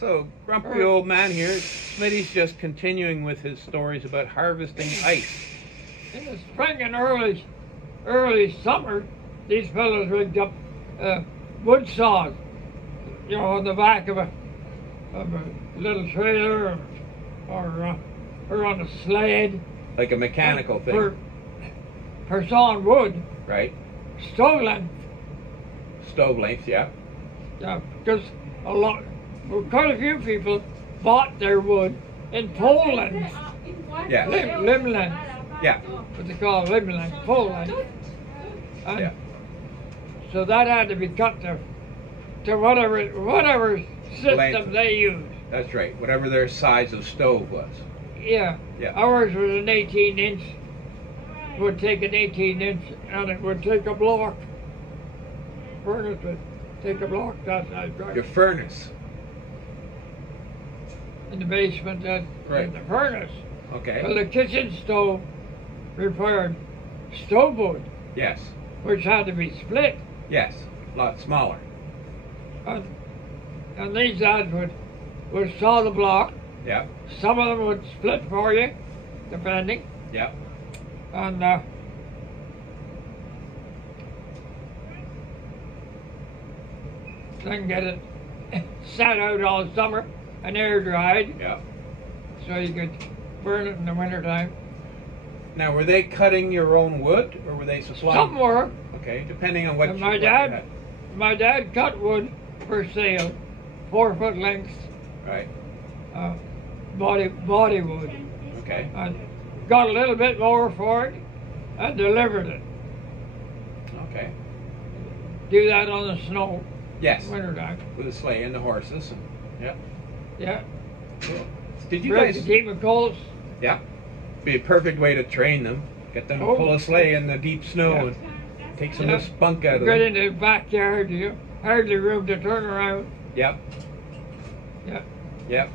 So, grumpy old man here, Smitty's just continuing with his stories about harvesting ice. In the spring and early summer, these fellows rigged up wood saws, you know, on the back of a little trailer or on a sled. Like a mechanical thing. For sawing wood. Right. Stove length. Stove length, yeah. Yeah, because quite a few people bought their wood in pole length. Yeah. Limb length. Yeah. What they call limb length, pole length. And yeah. So that had to be cut to whatever system length they used. That's right. Whatever their size of stove was. Yeah. Yeah. Ours was an 18-inch. Would take an 18-inch, and it would take a block. Furnace would take a block that size. Your furnace. In the basement, right. In the furnace. Okay. Well, the kitchen stove required stove wood. Yes. Which had to be split. Yes. A lot smaller. And these lads would saw the block. Yeah. Some of them would split for you, depending. Yeah. And then get it sat out all summer and air dried. Yeah. So you could burn it in the wintertime. Now, were they cutting your own wood, or were they supplying? Some were. Okay, depending on what. My dad cut wood for sale, 4-foot lengths. Right. Body wood. Okay. And got a little bit more for it, and delivered it. Okay. Do that on the snow. Yes. Wintertime. With a sleigh and the horses. And, yeah. Yeah. Cool. Did you Ready guys? to keep them cold? Yeah. Be a perfect way to train them. Get them to pull a sleigh in the deep snow and take some of the spunk out of them. Get into the backyard, you hardly room to turn around. Yep. Yep. Yep.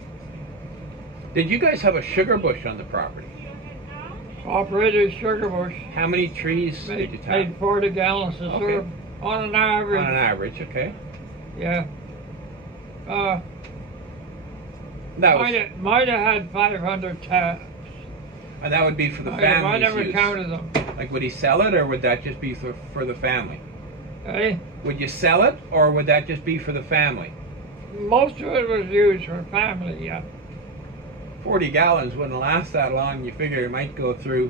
Did you guys have a sugar bush on the property? Operated sugar bush. How many trees did you have? Made 40 gallons of syrup on an average. On an average, okay. Yeah. That was, might have had 500 taps. And that would be for the family's I never use. counted them. Like, would he sell it, or would that just be for the family? Eh? Would you sell it, or would that just be for the family? Most of it was used for family, yeah. 40 gallons wouldn't last that long. You figure it might go through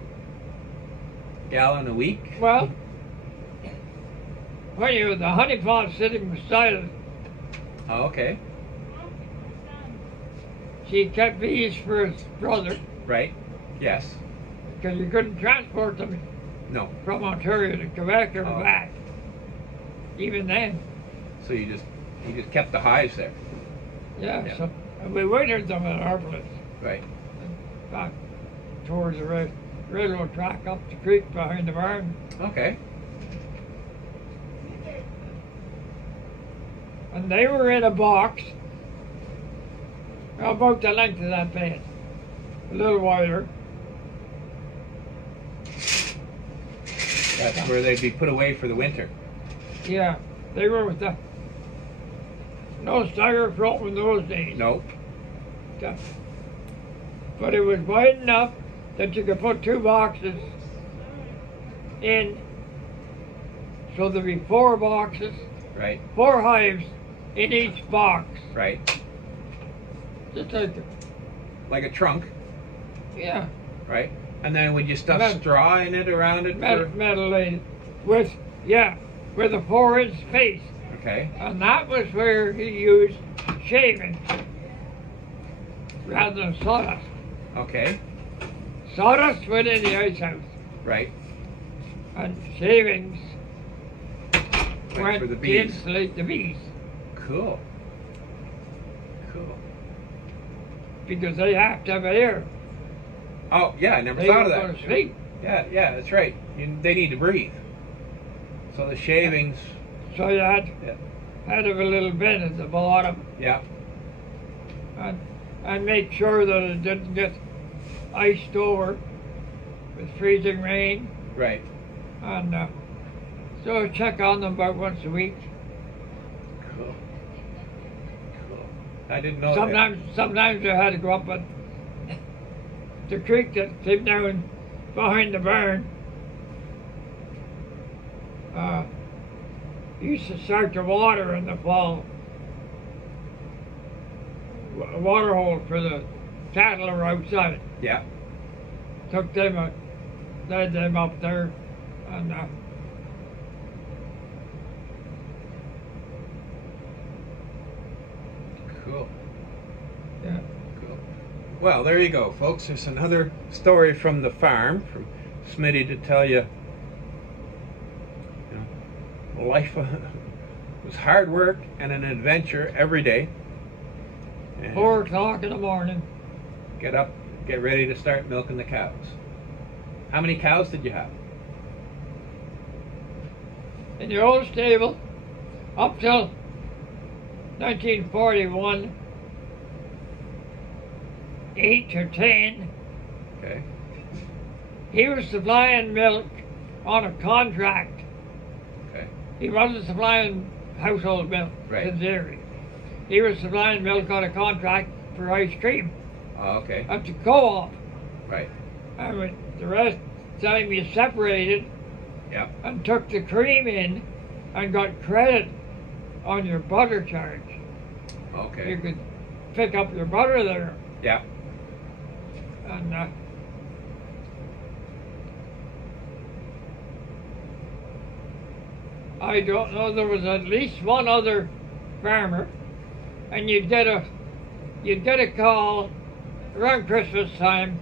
a gallon a week? Well, when you had the honey pot sitting beside it. Oh, okay. She kept bees for his brother. Right. Yes. Because you couldn't transport them. No. From Ontario to Quebec or back. Even then. So you just kept the hives there. Yeah. So we wintered them at our place. Right. Back towards the railroad track up the creek behind the barn. Okay. And they were in a box about the length of that bed. A little wider. That's where they'd be put away for the winter. Yeah. They were with the no styrofoam in those days. Nope. But it was wide enough that you could put 2 boxes in. So there'd be 4 boxes. Right. 4 hives in each box. Right. Just like a trunk. Yeah. Right. And then would you stuff straw in it around it? Metal with a 4-inch space. Okay. And that was where he used shaving rather than sawdust. Okay. Sawdust went in the ice house. Right. And shavings went for the bees. To insulate the bees. Cool. Cool. Because they have to have air. Oh, yeah, I never thought of that. They go to sleep. Yeah, that's right. They need to breathe. So the shavings... So you had to have a little vent at the bottom. Yeah. And make sure that it didn't get iced over with freezing rain. Right. And so check on them about once a week. Cool. I didn't know Sometimes I had to go up at the creek that came down behind the barn. Used to start the water in the fall. A water hole for the cattle are outside. Yeah. Took them, led them up there, and cool. yeah. Cool. Well, there you go, folks. There's another story from the farm, from Smitty, to tell you, life was hard work and an adventure every day. And 4 o'clock in the morning. get up, get ready to start milking the cows. How many cows did you have? In the old stable, up till 1941, 8 or 10. Okay. He was supplying milk on a contract. Okay. He wasn't supplying household milk Right. in theory. He was supplying milk on a contract for ice cream Oh, okay. at the co-op. Right. And with the rest time you separated Yep. and took the cream in and got credit on your butter charge. Okay. You could pick up your butter there. Yeah. And I don't know, there was at least one other farmer, and you'd get a call around Christmas time,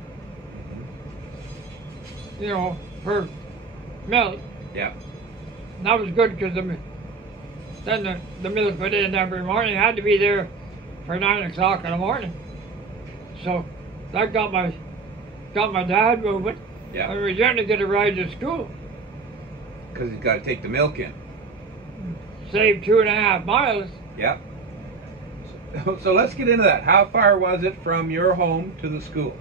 you know, for milk. Yeah. And that was good because then the milk went in every morning. Had to be there for 9 o'clock in the morning. So that got my dad moving. Yeah. And we trying to get a ride to school. Because he's got to take the milk in. Save 2.5 miles. Yeah. So let's get into that. How far was it from your home to the school?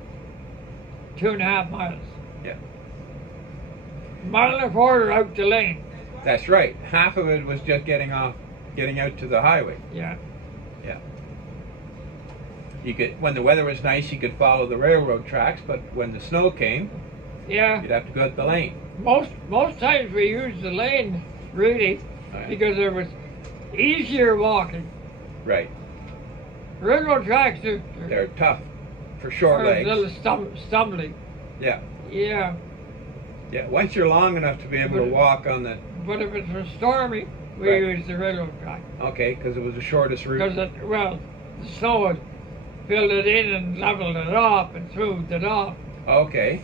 2.5 miles. Yeah. 1.25 miles out the lane. That's right. Half of it was just getting out to the highway. Yeah. Yeah. You could, when the weather was nice, you could follow the railroad tracks, but when the snow came, Yeah. you'd have to go up the lane. Most times we used the lane, really, Right. because there was easier walking. Right. Railroad tracks They're tough for short are a legs. little stumbly. Yeah. Yeah. Yeah. Once you're long enough to be able to walk on the. But if it was stormy, we Right. used the railroad track. Okay, because it was the shortest route. Because the snow had filled it in and leveled it off and smoothed it off. Okay.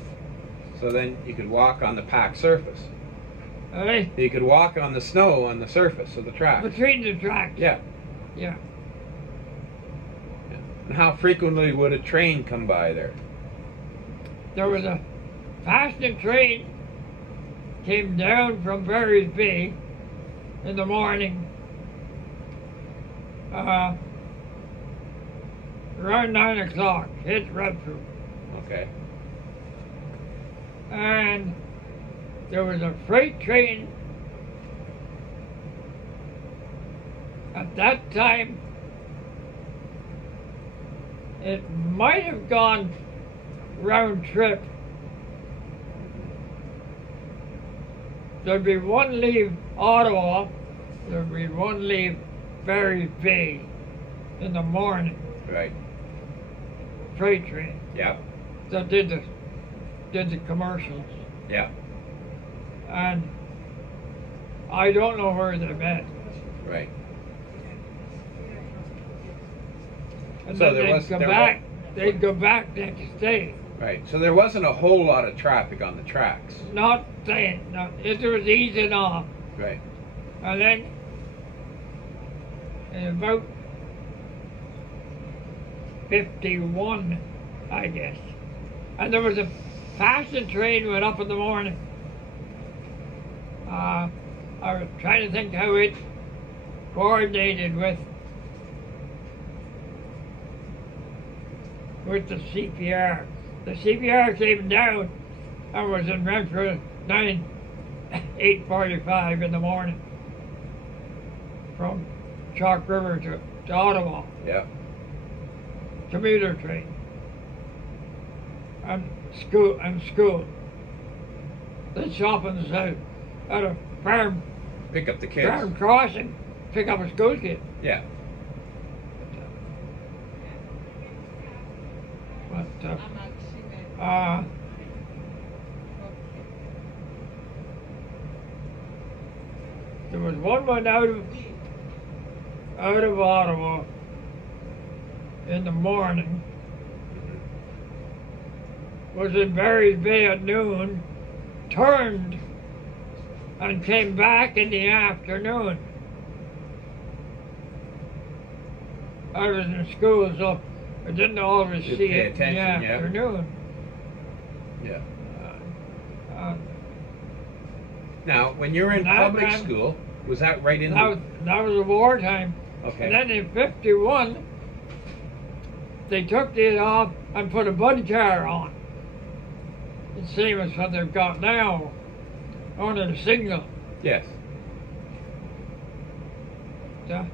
So then you could walk on the packed surface. Right? You could walk on the snow on the surface of the track. Between the tracks. Yeah. Yeah. And how frequently would a train come by there? There was a passing train came down from Berry's Bay in the morning. Around 9 o'clock, hit Redford. Okay. And there was a freight train at that time. It might have gone round trip. There'd be one leave Ottawa, there'd be one leave Berry Bay in the morning. Right. Freight train Yeah. that did the commercials. Yeah. And I don't know where they met. Right. And So then they'd go back next day. Right. So there wasn't a whole lot of traffic on the tracks. Not saying, it was easing off. Right. And then in about 51, I guess. And there was a passing train went up in the morning. I was trying to think how it coordinated with the CPR. The CPR came down and was in Renfrew 8:45 in the morning from Chalk River to Ottawa. Yeah. commuter train and school. They'd stop on the side at a farm. Pick up the kids. Farm crossing, pick up a school kid. Yeah. But there was one went out of Ottawa in the morning, was in Barry's Bay at noon, turned and came back in the afternoon. I was in school, so I didn't always see it in the afternoon. Yeah. Now, when you were in public school, was that right in that was a wartime. Okay. And then in '51, they took it off and put a bud car on. The same as what they've got now, on a signal. Yes. Yeah.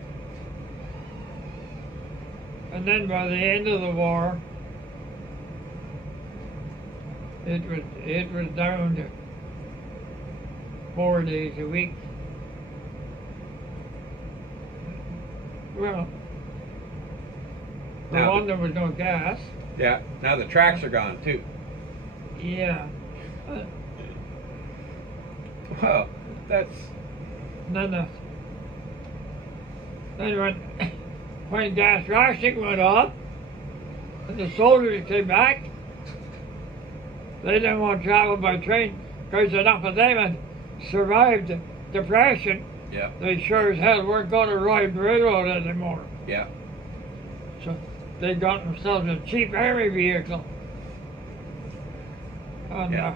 And then by the end of the war, it was down to 4 days a week. Well, for one, there was no gas. Yeah. Now the tracks are gone too. Yeah. Well, that's. Then when gas rationing went up, and the soldiers came back, they didn't want to travel by train because enough of them had survived the Depression. Yeah. They sure as hell weren't going to ride the railroad anymore. Yeah. So they got themselves a cheap army vehicle. And yeah.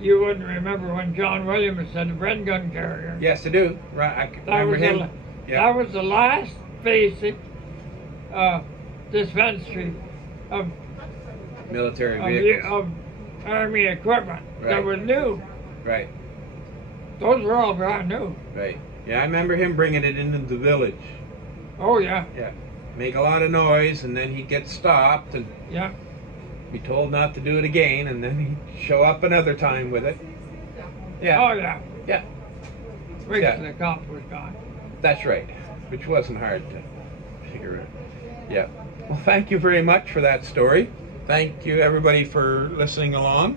You wouldn't remember when John Williams had a Bren gun carrier. Yes, I do. Right, I can remember him. That was the last basic dispensary of military vehicles. Of army equipment that was new. Right. Those were all brand new. Right. Yeah, I remember him bringing it into the village. Oh yeah. Yeah. Make a lot of noise, and then he'd get stopped and be told not to do it again, and then he'd show up another time with it. Yeah. Oh yeah. Yeah. Wait till the cop was gone. That's right. Which wasn't hard to figure out. Yeah. Well, thank you very much for that story. Thank you, everybody, for listening along.